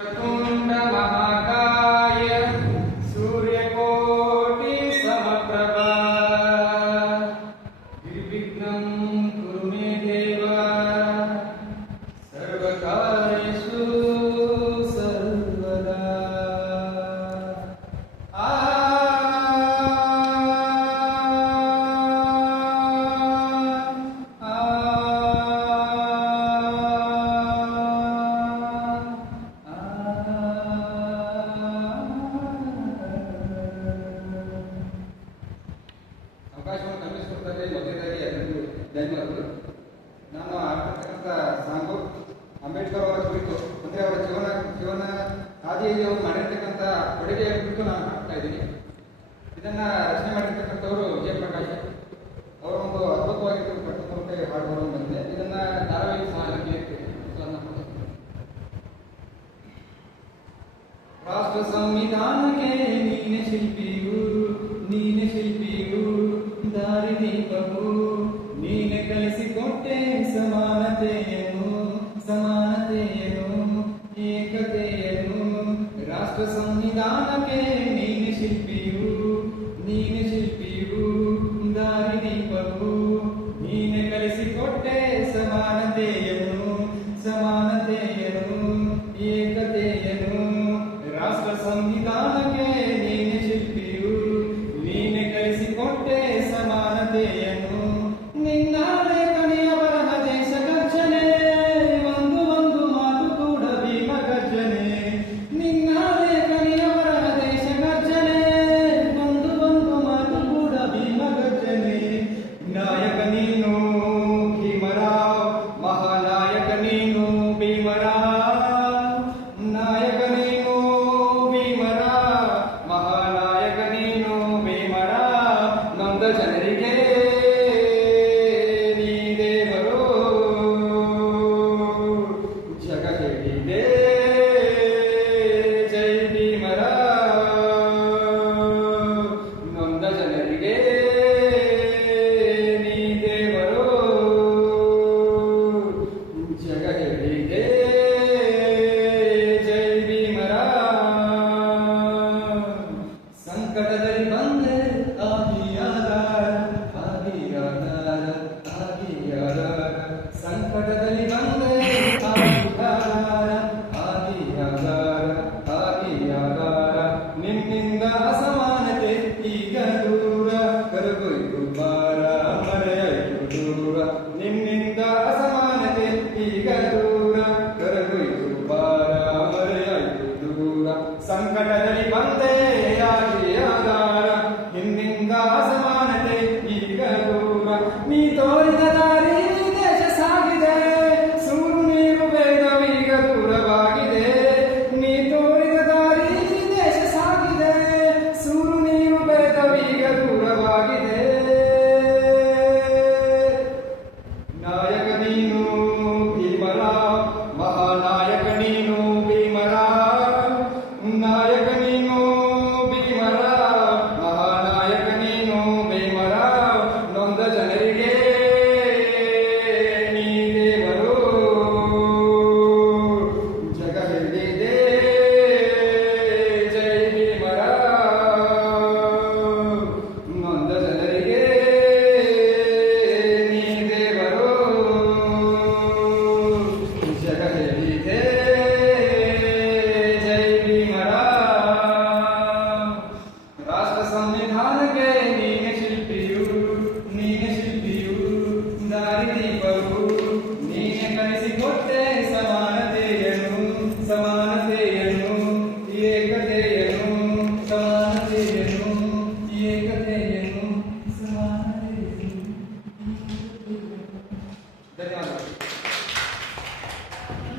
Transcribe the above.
तुंड महाकाय सूर्यकोटि समप्रभा निर्विघ्नं कुरु मे देव सर्वकार्येषु सर्वदा। ಅವಕಾಶವನ್ನು ಕಲ್ಪಿಸಿಕೊಟ್ಟರೆ ಮೊದಲನೇದಾಗಿ ಎಲ್ಲರಿಗೂ ಧನ್ಯವಾದಗಳು. ನಾನು ಆಡ್ತಕ್ಕಂಥ ಸಾಂಗು ಅಂಬೇಡ್ಕರ್ ಅವರ ಕುರಿತು ಅಂದರೆ ಅವರ ಜೀವನ ಹಾದಿಯಲ್ಲಿ ಅವರು ಮಾಡಿರ್ತಕ್ಕಂಥ ಕೊಡುಗೆಯ ಕುರಿತು ನಾನು ಹಾಡ್ತಾ ಇದ್ದೀನಿ. ಇದನ್ನ ರಚನೆ ಮಾಡಿರ್ತಕ್ಕಂಥವರು ವಿಜಯಪ್ರಕಾಶ್ ಅವರ ಒಂದು ಅದ್ಭುತವಾಗಿರ್ತಕ್ಕಂಥ ಹಾಡುಗಳು ಬಂದಿದೆ. ಇದನ್ನ ಧಾರಾವಾಹಿ ಸಹ ರಾಷ್ಟ್ರ ಸಂವಿಧಾನಕ್ಕೆ ನೀನೆ ಶಿಲ್ಪಿಯು, ನೀನೆ ಶಿಲ್ಪಿಯು, ದಾರಿ ದೀಪವು, ನೀನೆ ಕಲಿಸಿಕೊಟ್ಟೆ ಸಮಾನತೆಯನ್ನು, ಸಮಾನತೆಯನ್ನು, ಏಕತೆಯನ್ನು. ರಾಷ್ಟ್ರ ಸಂವಿಧಾನಕ್ಕೆ ನೀನೆ ಶಿಲ್ಪಿಯು, ನೀನೆ ಶಿಲ್ಪಿಯು, ದಾರಿ ದೀಪವು, ನೀನೆ ಕಲಿಸಿಕೊಟ್ಟೆ ಸಮಾನತೆಯನ್ನು, ಸಮಾನತೆಯನ್ನು, ಏಕತೆಯನ್ನು. ರಾಷ್ಟ್ರ ಸಂವಿಧಾನಕ್ಕೆ ನೀನೆ ಶಿಲ್ಪಿಯು, ನೀನೆ ಕಲಿಸಿಕೊಟ್ಟೆ ಸಮಾನತೆಯನ್ನು. ನಿನ್ನ ಲೇಖನಿಯ ಬರಹ ದೇಶ ಗರ್ಜನೆ, ಒಂದು ಒಂದು ಮಾತು ಕೂಡ ಭೀಮ ಗರ್ಜನೆ. ನಿನ್ನ ಲೇಖನಿಯ ಬರಹ ದೇಶ ಗರ್ಜನೆ, ಒಂದು ಒಂದು ಮಾತು ಕೂಡ ಭೀಮ ಗರ್ಜನೆ. ನಾಯಕ ನೀನು ಭೀಮರಾವ್, ಮಹಾನಾಯಕ ನೀನು ಭೀಮರಾವ್. ನಾಯಕ ನೀನು ಭೀಮರಾವ್, ಮಹಾನಾಯಕ ನೀನು ಭೀಮರಾವ್. ನೊಂದ ಜನರಿಗೆ ನೀ ದೇವರು, ಜಗ ಹೇಳಿದೆ ಜೈ ಭೀಮರಾವ್. ನೊಂದ ಜನರಿಗೆ ನೀ ದೇವರು, ಜಗ ಹೇಳಿದೆ ಜೈ ಭೀಮರಾವ್. ಸಂಕಟದಲ್ಲಿ ಬಂದೆ ಆಗಿಯಾದಾರ, ಆಗಿಯಾದಾರ, ಆಗಿಯಾದಾರ. ಸಂಕಟದಲ್ಲಿ ಬಂದೆ ಆಗಿಯಾದಾರ, ಆಗಿಯಾದಾರ, ಆಗಿಯಾದಾರ. ನಿನ್ನಿಂದ ಅಸಮಾನತೆ ಈಗ ದೂರ, ಕರಗೊಯ್ದು ಬಾರ ಮರೆಯಾಯ್ತು ದೂರ. ನಿನ್ನಿಂದ ಅಸಮಾನತೆ ಈಗ ದೂರ, ಕರಗೊಯ್ದು ಬಾರ ಮರೆಯಾಯ್ತು ದೂರ. ಸಂಕಟದಲ್ಲಿ ಬಂದೆ